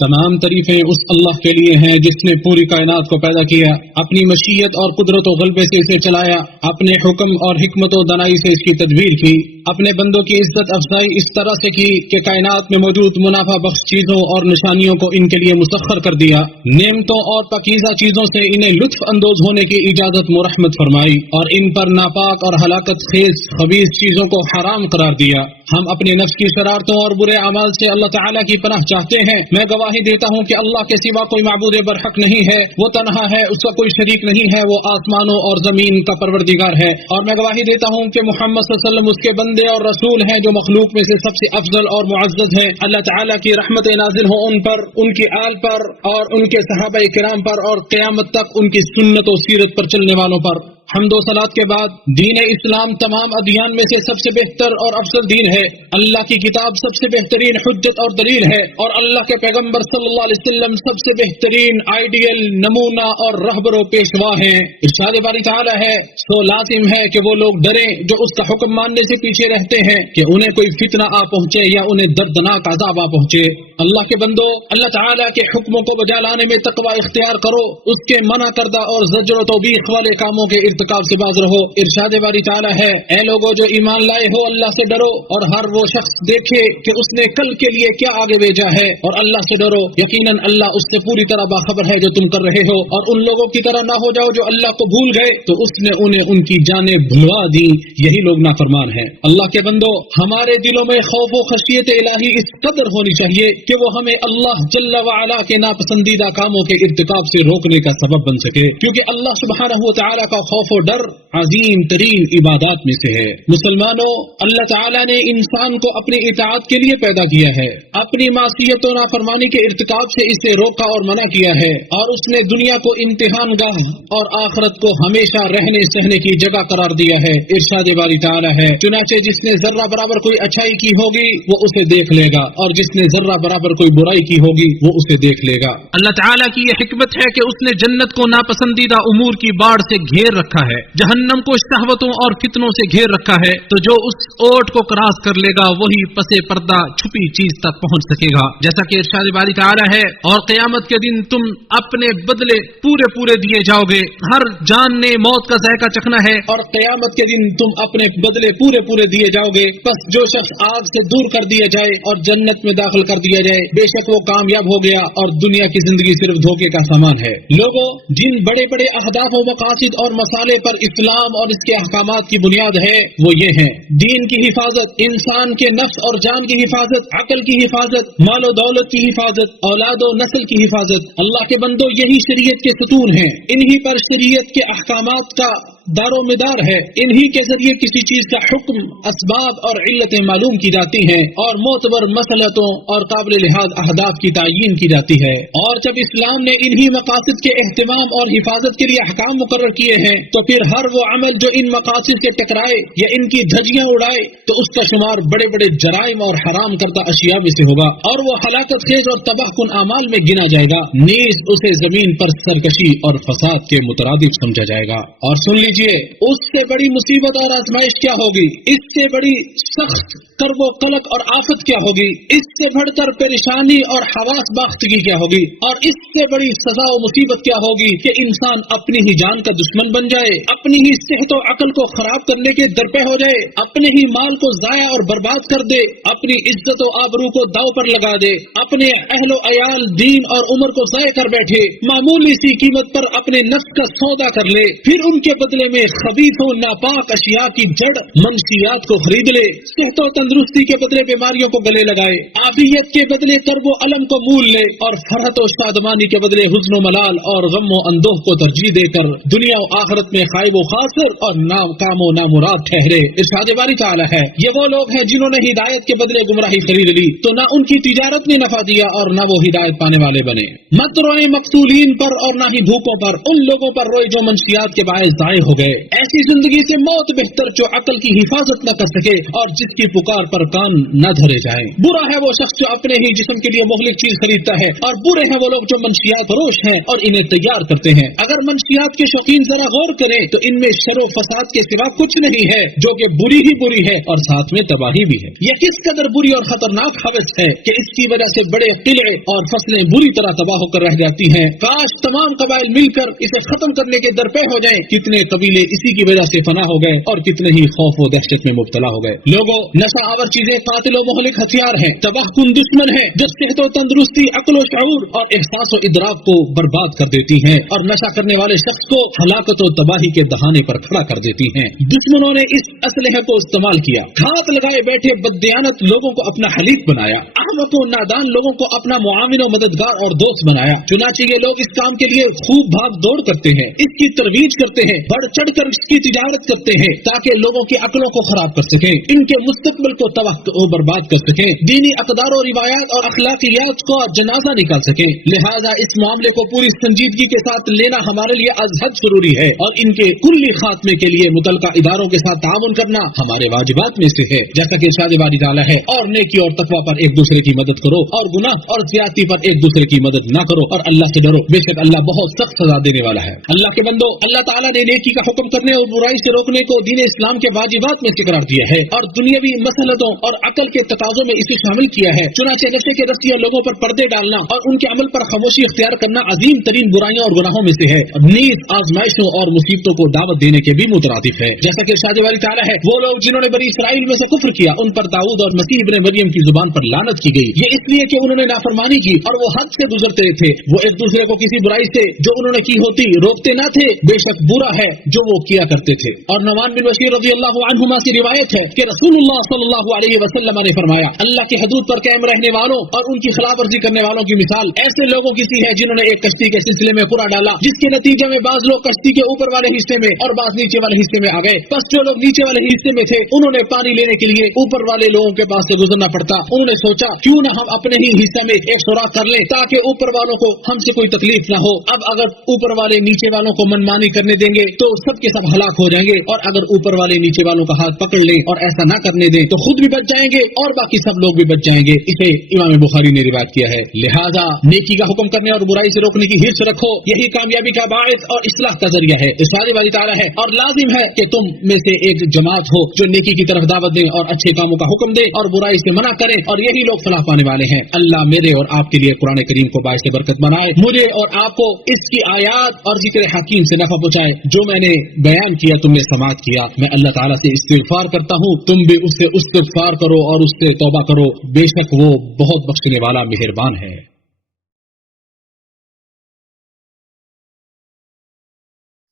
تمام تعریفیں اس اللہ کے لیے ہیں جس نے پوری کائنات کو پیدا کیا، اپنی مشیت اور قدرت و غلبے سے اسے چلایا، اپنے حکم اور حکمت و دنائی سے اس کی تدبیر کی، اپنے بندوں کی عزت افزائی اس طرح سے کی کہ کائنات میں موجود منافع بخش چیزوں اور نشانیوں کو ان کے لیے مسخر کر دیا، نعمتوں اور پاکیزہ چیزوں سے انہیں لطف اندوز ہونے کی اجازت مرحمت فرمائی، اور ان پر ناپاک اور ہلاکت خیز خبیث چیزوں کو حرام قرار دیا۔ ہم اپنے نفس کی شرارتوں اور برے اعمال سے اللہ تعالیٰ کی پناہ چاہتے ہیں۔ میں گواہی دیتا ہوں کہ اللہ کے سوا کوئی معبود برحق نہیں ہے، وہ تنہا ہے، اس کا کوئی شریک نہیں ہے، وہ آسمانوں اور زمین کا پروردگار ہے، اور میں گواہی دیتا ہوں کہ محمد صلی اللہ علیہ وسلم اس کے بندے اور رسول ہیں جو مخلوق میں سے سب سے افضل اور معزز ہیں۔ اللہ تعالیٰ کی رحمت نازل ہو ان پر، ان کی آل پر اور ان کے صحابہ کرام پر، اور قیامت تک ان کی سنت و سیرت پر چلنے والوں پر۔ حمد و صلات کے بعد دین اسلام تمام ادیان میں سے سب سے بہتر اور افضل دین ہے۔ اللہ کی کتاب سب سے بہترین حجت اور دلیل ہے، اور اللہ کے پیغمبر صلی اللہ علیہ وسلم سب سے بہترین آئیڈیل نمونہ اور رہبر و پیشوا ہیں۔ ارشاد باری تعالی ہے، سو لازم ہے کہ وہ لوگ ڈریں جو اس کا حکم ماننے سے پیچھے رہتے ہیں کہ انہیں کوئی فتنہ آ پہنچے یا انہیں دردناک عذاب آ پہنچے۔ اللہ کے بندو، اللہ تعالیٰ کے حکموں کو بجا لانے میں تقوی اختیار کرو، اس کے منع کردہ اور زجر و توبیخ والے کاموں کے ارتکاب سے باز رہو۔ ارشاد باری تعالیٰ ہے، اے لوگو جو ایمان لائے ہو، اللہ سے ڈرو، اور ہر وہ شخص دیکھے کہ اس نے کل کے لیے کیا آگے بھیجا ہے، اور اللہ سے ڈرو، یقیناً اللہ اس سے پوری طرح باخبر ہے جو تم کر رہے ہو۔ اور ان لوگوں کی طرح نہ ہو جاؤ جو اللہ کو بھول گئے تو اس نے انہیں ان کی جانیں بھلوا دی، یہی لوگ نافرمان ہیں۔ اللہ کے بندو، ہمارے دلوں میں خوف و خشیت الہی اس قدر ہونی چاہیے کہ وہ ہمیں اللہ جل وعلا کے ناپسندیدہ کاموں کے ارتکاب سے روکنے کا سبب بن سکے، کیونکہ اللہ سبحانہ و تعالیٰ کا خوف و ڈر عظیم ترین عبادات میں سے ہے۔ مسلمانوں، اللہ تعالیٰ نے انسان کو اپنی اطاعت کے لیے پیدا کیا ہے، اپنی معصیت و نافرمانی کے ارتکاب سے اسے روکا اور منع کیا ہے، اور اس نے دنیا کو امتحان گاہ اور آخرت کو ہمیشہ رہنے سہنے کی جگہ قرار دیا ہے۔ ارشاد باری تعالیٰ ہے، چنانچہ جس نے ذرہ برابر کوئی اچھائی کی ہوگی وہ اسے دیکھ لے گا، اور جس نے ذرہ برابر کوئی برائی کی ہوگی وہ اسے دیکھ لے گا۔ اللہ تعالیٰ کی یہ حکمت ہے کہ اس نے جنت کو ناپسندیدہ امور کی باڑ سے گھیر رکھا ہے، جہنم کو شہوتوں اور فتنوں سے گھیر رکھا ہے، تو جو اس اوٹ کو کراس کر لے گا وہی پسے پردہ چھپی چیز تک پہنچ سکے گا۔ جیسا کہ ارشاد باری تعالیٰ ہے، اور قیامت کے دن تم اپنے بدلے پورے پورے دیے جاؤ گے، ہر جان نے موت کا ذائقہ چکھنا ہے، اور قیامت کے دن تم اپنے بدلے پورے پورے دیے جاؤ گے۔ بس جو شخص آگ سے دور کر دیا جائے اور جنت میں داخل کر دیا جائے، بے شک وہ کامیاب ہو گیا، اور دنیا کی زندگی صرف دھوکے کا سامان ہے۔ لوگوں، جن بڑے بڑے اہداف و مقاصد اور مسالے پر اسلام اور اس کے احکامات کی بنیاد ہے وہ یہ ہیں: دین کی حفاظت، انسان کے نفس اور جان کی حفاظت، عقل کی حفاظت، مال و دولت کی حفاظت، اولاد و نسل کی حفاظت۔ اللہ کے بندو، یہی شریعت کے ستون ہیں، انہی پر شریعت کے احکامات کا دار و مدار ہے، انہی کے ذریعے کسی چیز کا حکم، اسباب اور علتیں معلوم کی جاتی ہیں، اور معتبر مسئلتوں اور قابل لحاظ اہداف کی تعیین کی جاتی ہے۔ اور جب اسلام نے انہی مقاصد کے اہتمام اور حفاظت کے لیے احکام مقرر کیے ہیں تو پھر ہر وہ عمل جو ان مقاصد کے ٹکرائے یا ان کی دھجیاں اڑائے تو اس کا شمار بڑے بڑے جرائم اور حرام کردہ اشیاء میں سے ہوگا، اور وہ ہلاکت خیز اور تباہ کن اعمال میں گنا جائے گا، نیز اسے زمین پر سرکشی اور فساد کے مترادف سمجھا جائے گا۔ اور سن لیجیے، اس سے بڑی مصیبت اور آزمائش کیا ہوگی، اس سے بڑی سخت کرب و قلق اور آفت کیا ہوگی، اس سے بڑھ کر پریشانی اور حواس باختگی کیا ہوگی، اور اس سے بڑی سزا و مصیبت کیا ہوگی کہ انسان اپنی ہی جان کا دشمن بن جائے، اپنی ہی صحت و عقل کو خراب کرنے کے درپے ہو جائے، اپنے ہی مال کو ضائع اور برباد کر دے، اپنی عزت و آبرو کو داؤ پر لگا دے، اپنے اہل و عیال، دین اور عمر کو ضائع کر بیٹھے، معمولی سی قیمت پر اپنے نفس کا سودا کر لے، پھر ان کے بدلے میں خبیث و ناپاک اشیاء کی جڑ منشیات کو خرید لے، صحت و تندرستی کے بدلے بیماریوں کو گلے لگائے، عافیت کے بدلے کرب و علم کو مول لے، اور فرحت و شادمانی کے بدلے حزن و ملال اور غم و اندوہ کو ترجیح دے کر دنیا و آخرت میں خائب و خاسر اور ناکام و نامراد ٹھہرے۔ ارشاد باری تعالی ہے، یہ وہ لوگ ہیں جنہوں نے ہدایت کے بدلے گمراہی خرید لی، تو نہ ان کی تجارت نے نفع دیا اور نہ وہ ہدایت پانے والے بنے۔ مت روئے مقتولین پر اور نہ ہی بھوکوں پر، ان لوگوں پر روئے جو منشیات کے باعث ضائع ہو ہو گئے۔ ایسی زندگی سے موت بہتر جو عقل کی حفاظت نہ کر سکے اور جس کی پکار پر کان نہ دھرے جائیں۔ برا ہے وہ شخص جو اپنے ہی جسم کے لیے مہلک چیز خریدتا ہے، اور برے ہیں وہ لوگ جو منشیات فروش ہیں اور انہیں تیار کرتے ہیں۔ اگر منشیات کے شوقین ذرا غور کریں تو ان میں شر و فساد کے سوا کچھ نہیں ہے، جو کہ بری ہی بری ہے اور ساتھ میں تباہی بھی ہے۔ یہ کس قدر بری اور خطرناک حوث ہے کہ اس کی وجہ سے بڑے قلعے اور فصلیں بری طرح تباہ ہو کر رہ جاتی ہیں۔ کاش تمام قبائل مل کر اسے ختم کرنے کے درپے ہو جائیں۔ کتنے قبیلے اسی کی وجہ سے فنا ہو گئے اور کتنے ہی خوف و دہشت میں مبتلا ہو گئے۔ لوگوں، نشہ آور چیزیں قاتل و مہلک ہتھیار ہیں، تباہ کن دشمن ہیں جو صحت و تندرستی، عقل و شعور اور احساس و ادراک کو برباد کر دیتی ہیں اور نشہ کرنے والے شخص کو ہلاکت و تباہی کے دہانے پر کھڑا کر دیتی ہیں۔ دشمنوں نے اس اسلحے کو استعمال کیا، گھات لگائے بیٹھے بددیانت لوگوں کو اپنا حلیف بنایا، احمق و نادان لوگوں کو اپنا معاون و مددگار اور دوست بنایا۔ چنانچہ یہ لوگ اس کام کے لیے خوب بھاگ دوڑ کرتے ہیں، اس کی ترویج کرتے ہیں، بڑھ چڑھ کر اس کی تجارت کرتے ہیں تاکہ لوگوں کی عقلوں کو خراب کر سکیں، ان کے مستقبل کو تباہ و برباد کر سکیں، دینی اقدار و روایات اور اخلاقیات کو جنازہ نکال سکیں۔ لہذا اس معاملے کو پوری سنجیدگی کے ساتھ لینا ہمارے لیے از حد ضروری ہے اور ان کے کلی خاتمے کے لیے متعلقہ اداروں کے ساتھ تعاون کرنا ہمارے واجبات میں سے ہے، جیسا کہ ارشاد باری تعالیٰ ہے، اور نیکی اور تقوی پر ایک دوسرے کی مدد کرو اور گناہ اور زیادتی پر ایک دوسرے کی مدد نہ کرو اور اللہ سے ڈرو، بے شک اللہ بہت سخت سزا دینے والا ہے۔ اللہ کے بندو، اللہ تعالیٰ نے نیکی کا حکم کرنے اور برائی سے روکنے کو دین اسلام کے واجبات میں سے قرار دیا ہے اور دنیاوی مسلطوں اور عقل کے تقاضوں میں اسے شامل کیا ہے۔ چنانچہ نشے کے رسیہ لوگوں پر پردے ڈالنا اور ان کے عمل پر خاموشی اختیار کرنا عظیم ترین برائیوں اور گناہوں میں سے ہے، نیز آزمائشوں اور مصیبتوں کو دعوت دینے کے بھی مترادف ہے۔ جیسا کہ ارشاد والی تعالیٰ ہے، وہ لوگ جنہوں نے بنی اسرائیل میں سے کفر کیا، ان پر داؤد اور مسیح ابن مریم کی زبان پر لعنت کی گئی، یہ اس لیے کہ انہوں نے نافرمانی کی اور وہ حد سے گزرتے تھے، وہ ایک دوسرے کو کسی برائی سے جو انہوں نے کی ہوتی روکتے نہ تھے، بے شک برا ہے جو وہ کیا کرتے تھے۔ اور نعمان بن بشیر رضی اللہ عنہما سے روایت ہے کہ رسول اللہ صلی اللہ علیہ وسلم نے فرمایا، اللہ کی حدود پر قائم رہنے والوں اور ان کی خلاف ورزی کرنے والوں کی مثال ایسے لوگوں کی سی ہے جنہوں نے ایک کشتی کے سلسلے میں پورا ڈالا، جس کے نتیجے میں بعض لوگ کشتی کے اوپر والے حصے میں اور بعض نیچے والے حصے میں آ گئے، بس جو لوگ نیچے والے حصے میں تھے انہوں نے پانی لینے کے لیے اوپر والے لوگوں کے پاس سے گزرنا پڑتا۔ انہوں نے سوچا کیوں نہ ہم اپنے ہی حصے میں ایک سوراخ کر لیں تاکہ اوپر والوں کو ہم سے کوئی تکلیف نہ ہو۔ اب اگر اوپر والے نیچے والوں کو منمانی کرنے دیں گے تو سب کے سب ہلاک ہو جائیں گے، اور اگر اوپر والے نیچے والوں کا ہاتھ پکڑ لیں اور ایسا نہ کرنے دیں تو خود بھی بچ جائیں گے اور باقی سب لوگ بھی بچ جائیں گے۔ اسے امام بخاری نے روایت کیا ہے۔ لہذا نیکی کا حکم کرنے اور برائی سے روکنے کی حرص رکھو، یہی کامیابی کا باعث اور اصلاح کا ذریعہ ہے۔ اس والی تعالیٰ ہے، اور لازم ہے کہ تم میں سے ایک جماعت ہو جو نیکی کی طرف دعوت دیں اور اچھے کاموں کا حکم دیں اور برائی سے منع کریں، اور یہی لوگ فلاح پانے والے ہیں۔ اللہ میرے اور آپ کے لیے قرآن کریم کو باعث برکت بنائے، مجھے اور آپ کو اس کی آیات اور ذکر حکیم سے نفع پہنچائے۔ جو میں نے بیان کیا تم نے سماعت کیا، میں اللہ تعالیٰ سے استغفار کرتا ہوں، تم بھی اس سے استغفار کرو اور اس سے توبہ کرو، بے شک وہ بہت بخشنے والا مہربان ہے۔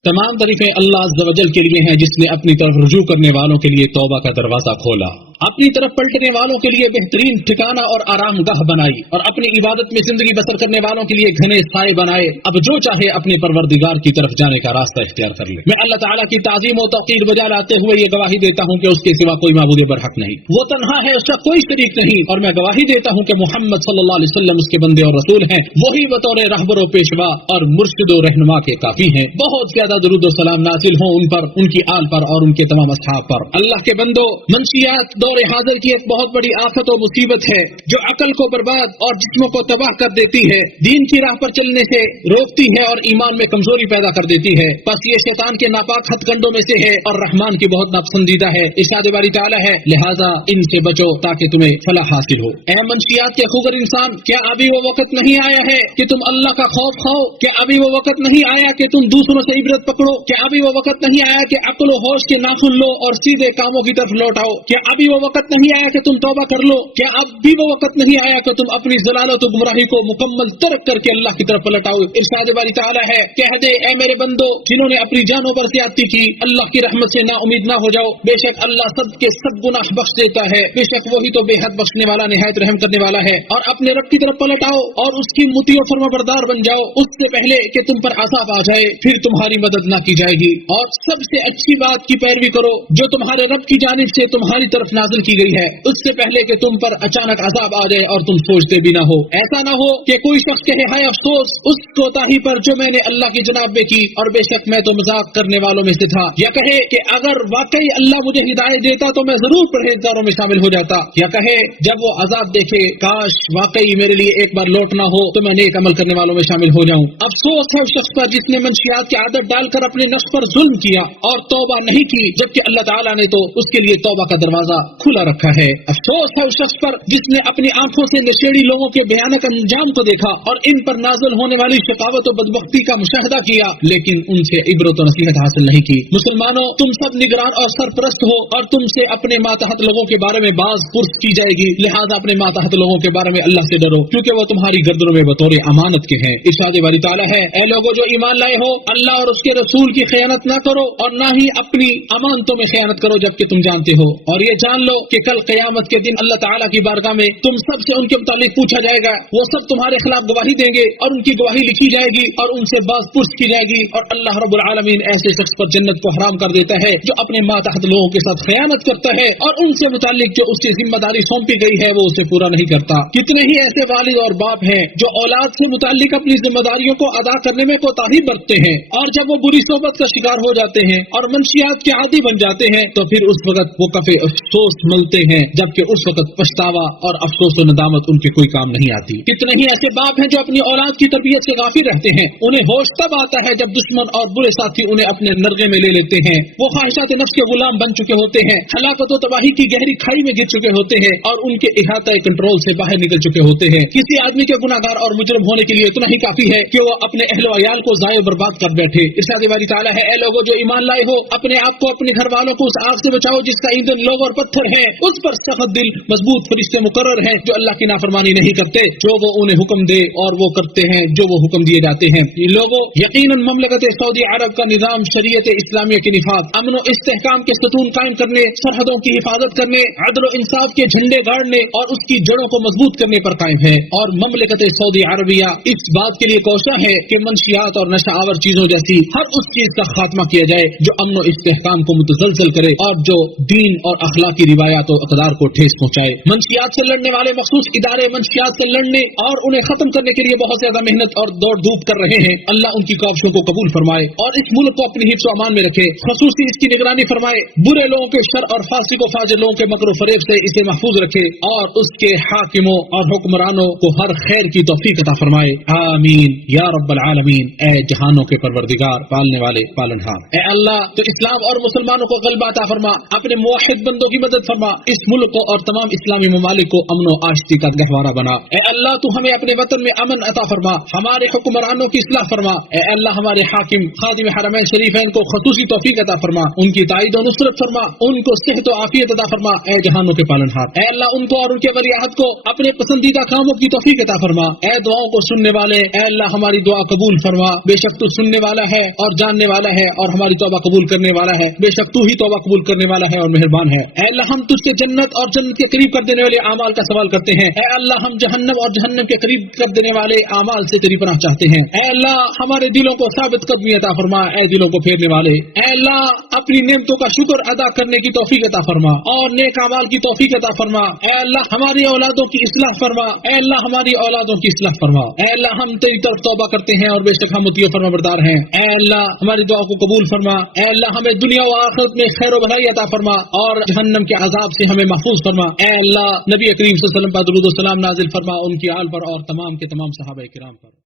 تمام تعریفیں اللہ عز و جل کے لیے ہیں جس نے اپنی طرف رجوع کرنے والوں کے لیے توبہ کا دروازہ کھولا، اپنی طرف پلٹنے والوں کے لیے بہترین ٹھکانہ اور آرام گاہ بنائی، اور اپنی عبادت میں زندگی بسر کرنے والوں کے لیے گھنے سائے بنائے۔ اب جو چاہے اپنے پروردگار کی طرف جانے کا راستہ اختیار کر لے۔ میں اللہ تعالیٰ کی تعظیم و توقیر بجا لاتے ہوئے یہ گواہی دیتا ہوں کہ اس کے سوا کوئی معبود برحق نہیں، وہ تنہا ہے، اس کا کوئی شریک نہیں، اور میں گواہی دیتا ہوں کہ محمد صلی اللہ علیہ وسلم اس کے بندے اور رسول ہیں، وہی بطور رہبر و پیشوا اور مرشد و رہنما کے کافی ہیں۔ بہت زیادہ درود و سلام نازل ہوں ان پر، ان کی آل پر اور ان کے تمام اصحاب پر۔ اللہ کے بندو، منشیات دور حاضر کی ایک بہت بڑی آفت و مصیبت ہے جو عقل کو برباد اور جسموں کو تباہ کر دیتی ہے، دین کی راہ پر چلنے سے روکتی ہے اور ایمان میں کمزوری پیدا کر دیتی ہے۔ بس یہ شیطان کے ناپاک ہتھ کنڈوں میں سے ہے اور رحمان کی بہت ناپسندیدہ ہے۔ ارشاد باری تعالیٰ ہے، لہذا ان سے بچو تاکہ تمہیں فلاح حاصل ہو۔ اے منشیات کے خوگر انسان، کیا ابھی وہ وقت نہیں آیا ہے کہ تم اللہ کا خوف کھاؤ؟ کیا ابھی وہ وقت نہیں آیا کہ تم دوسروں سے عبرت پکڑو؟ کیا ابھی وہ وقت نہیں آیا کہ عقل و ہوش کے ناخن لو اور سیدھے کاموں کی طرف لوٹ آؤ؟ کیا ابھی وہ وقت نہیں آیا کہ تم توبہ کر لو؟ کیا اب بھی وہ وقت نہیں آیا کہ تم اپنی ضلالت و گمراہی کو مکمل ترک کر کے اللہ کی طرف پلٹ آؤ؟ ارشاد باری تعالیٰ ہے، کہہ دے اے میرے بندو جنہوں نے اپنی جانوں پر زیادتی کی، اللہ کی رحمت سے نا امید نہ ہو جاؤ، بے شک اللہ سب کے سب گناہ بخش دیتا ہے، بے شک وہی تو بے حد بخشنے والا نہایت رحم کرنے والا ہے۔ اور اپنے رب کی طرف پلٹ آؤ اور اس کی مطیع و فرمانبردار بن جاؤ، اس سے پہلے کہ تم پر عذاب آ جائے، پھر تمہاری مدد مدد نہ کی جائے گی، اور سب سے اچھی بات کی پیروی کرو جو تمہارے رب کی جانب سے تمہاری طرف نازل کی گئی ہے، اس سے پہلے کہ تم پر اچانک عذاب آ جائے اور تم سوچتے بھی نہ ہو۔ ایسا نہ ہو کہ کوئی شخص کہے ہائے افسوس اس کوتاہی پر جو میں نے اللہ کی جناب میں کی، اور بے شک میں تو مذاق کرنے والوں میں سے تھا، یا کہے کہ اگر واقعی اللہ مجھے ہدایت دیتا تو میں ضرور پرہیزگاروں میں شامل ہو جاتا، یا کہے جب وہ عذاب دیکھے کاش واقعی میرے لیے ایک بار لوٹنا ہو تو میں نیک عمل کرنے والوں میں شامل ہو جاؤں۔ افسوس ہے اس شخص پر جس نے منشیات کی عادت ڈال کر اپنے نفس پر ظلم کیا اور توبہ نہیں کی، جبکہ اللہ تعالیٰ نے تو اس کے لیے توبہ کا دروازہ کھلا رکھا ہے۔ افسوس ہے اس شخص پر جس نے اپنی آنکھوں سے نشیڑی لوگوں کے بھیانک انجام کو دیکھا اور ان پر نازل ہونے والی شقاوت و بدبختی کا مشاہدہ کیا، لیکن ان سے عبرت و نصیحت حاصل نہیں کی۔ مسلمانوں، تم سب نگران اور سرپرست ہو، اور تم سے اپنے ماتحت لوگوں کے بارے میں باز پرس کی جائے گی، لہذا اپنے ماتحت لوگوں کے بارے میں اللہ سے ڈرو، کیونکہ وہ تمہاری گردنوں میں بطور امانت کے ہیں۔ ارشاد باری تعالیٰ ہے، اے لوگوں جو ایمان لائے ہو، اللہ اور اس کے رسول کی خیانت نہ کرو، اور نہ ہی اپنی امانتوں میں خیانت کرو جبکہ تم جانتے ہو، اور یہ جان لو کہ کل قیامت کے دن اللہ تعالیٰ کی بارگاہ میں تم سب سے ان کے متعلق پوچھا جائے گا۔ وہ سب تمہارے خلاف گواہی دیں گے اور ان کی گواہی لکھی جائے گی اور ان سے باز پرس کی جائے گی، اور اللہ رب العالمین ایسے شخص پر جنت کو حرام کر دیتا ہے جو اپنے ماتحت لوگوں کے ساتھ خیانت کرتا ہے اور ان سے متعلق جو اس کی ذمہ داری سونپی گئی ہے وہ اسے پورا نہیں کرتا۔ کتنے ہی ایسے والد اور باپ ہیں جو اولاد سے متعلق اپنی ذمہ داریوں کو ادا کرنے میں کوتاہی برتتے ہیں، اور جب وہ بری صحبت کا شکار ہو جاتے ہیں اور منشیات کے عادی بن جاتے ہیں تو پھر اس وقت وہ کفے افسوس ملتے ہیں، جبکہ اس وقت پچھتاوا اور افسوس و ندامت ان کے کوئی کام نہیں آتی۔ کتنے ہی ایسے باپ ہیں جو اپنی اولاد کی تربیت سے غافل رہتے ہیں، انہیں ہوش تب آتا ہے جب دشمن اور برے ساتھی انہیں اپنے نرغے میں لے لیتے ہیں، وہ خواہشات نفس کے غلام بن چکے ہوتے ہیں، ہلاکت و تباہی کی گہری کھائی میں گر چکے ہوتے ہیں اور ان کے احاطہ کنٹرول سے باہر نکل چکے ہوتے ہیں۔ کسی آدمی کے گناہگار اور مجرم ہونے کے لیے اتنا ہی کافی ہے کہ وہ اپنے اہل و عیال کو ضائع و برباد کر بیٹھے۔ ارشاد باری تعالیٰ ہے، اے لوگوں جو ایمان لائے ہو، اپنے آپ کو اپنے گھر والوں کو اس آگ سے بچاؤ جس کا ایندھن لوگ اور پتھر ہے، اس پر سخت دل مضبوط فرشتے مقرر ہیں جو اللہ کی نافرمانی نہیں کرتے، جو وہ انہیں حکم دے اور وہ کرتے ہیں جو وہ حکم دیے جاتے ہیں۔ یہ لوگوں، یقیناً مملکت سعودی عرب کا نظام شریعت اسلامیہ کے نفاذ، امن و استحکام کے ستون قائم کرنے، سرحدوں کی حفاظت کرنے، عدل و انصاف کے جھنڈے گاڑنے اور اس کی جڑوں کو مضبوط کرنے پر قائم ہے، اور مملکت سعودی عربیہ اس بات کے لیے کوشاں ہے کہ منشیات اور نشہ آور چیزوں جیسی ہر اس چیز کا خاتمہ کیا جائے جو امن و استحکام کو متزلزل کرے اور جو دین اور اخلاقی روایات و اقدار کو ٹھیس پہنچائے۔ منشیات سے لڑنے والے مخصوص ادارے منشیات سے لڑنے اور انہیں ختم کرنے کے لیے بہت زیادہ محنت اور دوڑ دھوپ کر رہے ہیں۔ اللہ ان کی کوششوں کو قبول فرمائے اور اس ملک کو اپنی حفظ و امان میں رکھے، خصوصی اس کی نگرانی فرمائے، برے لوگوں کے شر اور فاسق و فاجر لوگوں کے مکر و فریب سے اسے محفوظ رکھے اور اس کے حاکموں اور حکمرانوں کو ہر خیر کی توفیق عطا فرمائے، آمین یا رب العالمین۔ اے جہانوں کے پروردگار، پالنے والے پالنہار، اے اللہ تو اسلام اور مسلمانوں کو غلبہ عطا فرما، اپنے موحد بندوں کی مدد فرما، اس ملک کو اور تمام اسلامی ممالک کو امن و آشتی کا گہوارہ بنا۔ اے اللہ تو ہمیں اپنے وطن میں امن عطا فرما، ہمارے حکمرانوں کی اصلاح فرما۔ اے اللہ ہمارے حاکم خادم حرمین شریفین کو خصوصی توفیق عطا فرما، ان کی تائید و نصرت فرما، ان کو صحت و عافیت عطا فرما، اے جہانوں کے پالنہار۔ اے اللہ ان کو اور ان کے ولیعہد کو اپنے پسندیدہ کاموں کی توفیق عطا فرما۔ اے دعاؤں کو سننے والے، اے اللہ ہماری دعا قبول فرما، بے شک تو سننے والا ہے اور جاننے والا ہے اور ہماری توبہ قبول کرنے والا ہے، بے شک تو ہی توبہ قبول کرنے والا ہے اور مہربان ہے۔ اے اللہ ہم تجھ سے جنت اور جنت کے قریب کر دینے والے اعمال کا سوال کرتے ہیں، اے اللہ ہم جہنم اور جہنم کے قریب کر دینے والے اعمال سے تیری پناہ چاہتے ہیں۔ اے اللہ ہمارے دلوں کو ثابت قدمی عطا فرما، اے دلوں کو پھیرنے والے، اے اللہ اپنی نعمتوں کا شکر ادا کرنے کی توفیق عطا فرما اور نیک اعمال کی توفیق عطا فرما۔ اے اللہ ہماری اولادوں کی اصلاح فرما، اے اللہ ہماری اولادوں کی اصلاح فرما۔ اے اللہ ہم تیری طرف توبہ کرتے ہیں اور بے شک ہم مطیع و فرما بردار ہیں۔ اے اللہ ہماری دعا کو قبول فرما، اے اللہ ہمیں دنیا و آخرت میں خیر و بھلائی عطا فرما اور جہنم کے عذاب سے ہمیں محفوظ فرما۔ اے اللہ نبی کریم صلی اللہ علیہ وسلم پر درود و سلام نازل فرما، ان کی آل پر اور تمام کے تمام صحابہ کرام پر۔